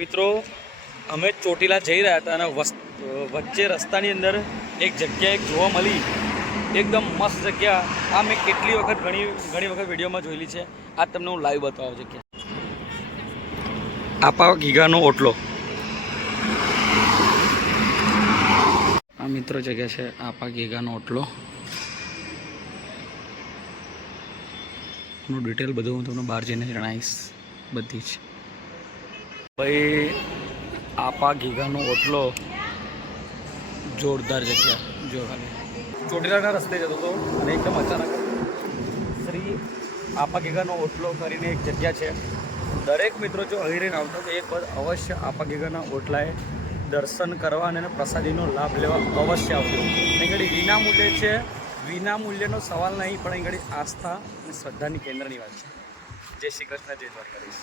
મિત્રો, અમે ચોટીલા જઈ રહ્યા હતા અને વચ્ચે રસ્તાની અંદર એક જગ્યા એક જોવા મળી. એકદમ મસ્ત જગ્યા. આ મેં કેટલી વખત ઘણી ઘણી વખત વિડીયોમાં જોયેલી છે. આ તમને હું લાઈવ બતાવું જગ્યા આપા ગીગાનો ઓટલો. આ મિત્રો જગ્યા છે આપા ગીગાનો ઓટલો. એનું ડિટેલ બધું હું તમને બહાર જઈને જણાવીશ બધી જ. ભાઈ, આપા ગીગાનો ઓટલો જોરદાર જગ્યા જો ખાલી ચોટીલાના રસ્તે જતો હતો અને એકદમ અચાનક શ્રી આપા ગીગાનો ઓટલો કરીને એક જગ્યા છે. દરેક મિત્રો જો અહીં રહીને આવતો તો એક વખત અવશ્ય આપા ગીગાના ઓટલાએ દર્શન કરવા અને પ્રસાદીનો લાભ લેવા અવશ્ય આવજો. અહીં ઘડી વિના મૂલ્યે છે. વિના મૂલ્યનો સવાલ નહીં, પણ અહીં ઘડી આસ્થા અને શ્રદ્ધાની કેન્દ્રની વાત છે. જય શ્રી કૃષ્ણ, જય દ્વારકાધીશ.